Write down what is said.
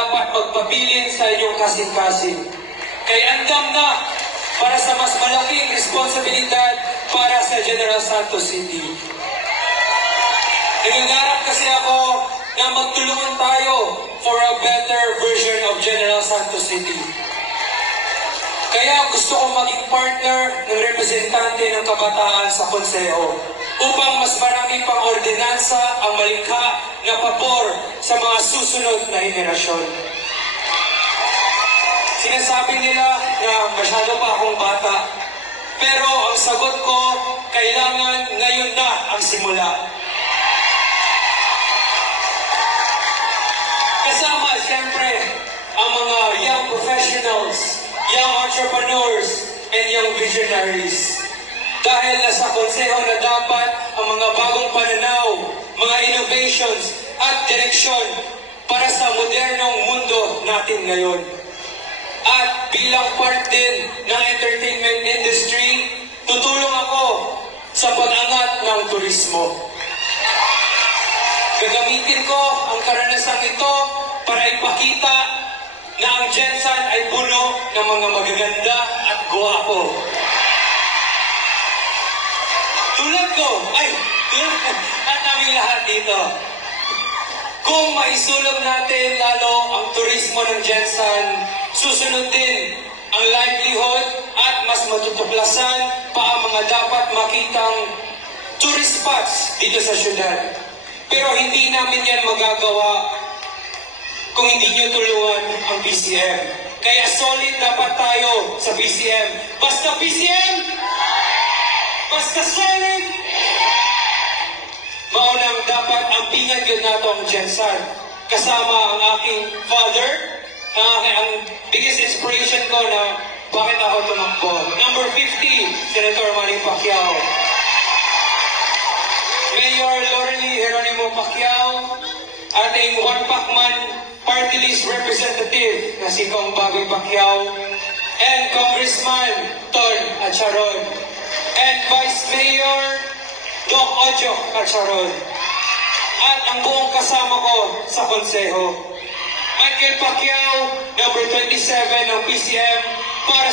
dapat magpabilin sa inyong kasing-kasing. Kaya andam na para sa mas malaking responsibilidad para sa General Santos City. Nangangarap kasi ako na magtulungan tayo for a better version of General Santos City. Kaya gusto kong maging partner ng representante ng kabataan sa konseho upang mas marami pang ordinansa ang malikha na pabor sa mga susunod na henerasyon. Sinasabi nila na masyado pa akong bata, pero ang sagot ko, kailangan ngayon na ang simula. Kasama, siyempre, ang mga young professionals, young entrepreneurs, and young visionaries. Dahil nasa konseho na dapat ang mga bagong pananaw, mga innovations, at direksyon para sa modernong mundo natin ngayon. At bilang part din ng entertainment industry, tutulong ako sa pag-angat ng turismo. Gagamitin ko ang karanasang ito para ipakita na ang Gensan ay puno ng mga magaganda at guwapo. Tulad ko, at aming lahat dito. Kung maisulong natin lalo ang turismo ng Gensan, susunod din ang livelihood at mas matutuklasan pa ang mga dapat makitang tourist spots dito sa syudad. Pero hindi namin yan magagawa kung hindi nyo tulungan ang BCM. Kaya solid dapat tayo sa BCM. Basta BCM! Basta solid! Maunang dapat ang pinggan yun nato ang Gensan. Kasama ang aking father, ang biggest inspiration ko na bakit ako tumakbo. Number 50, Senator Manny Pacquiao. Mayor Lorelie Geronimo Pacquiao, ating One Pacman Party List Representative na si Kong Bobby Pacquiao, and Congressman Ton Acharon, and Vice Mayor Doc Ojo Acharon, at ang buong kasama ko sa konseho. Michael Pacquiao, number 27 ng PCM, para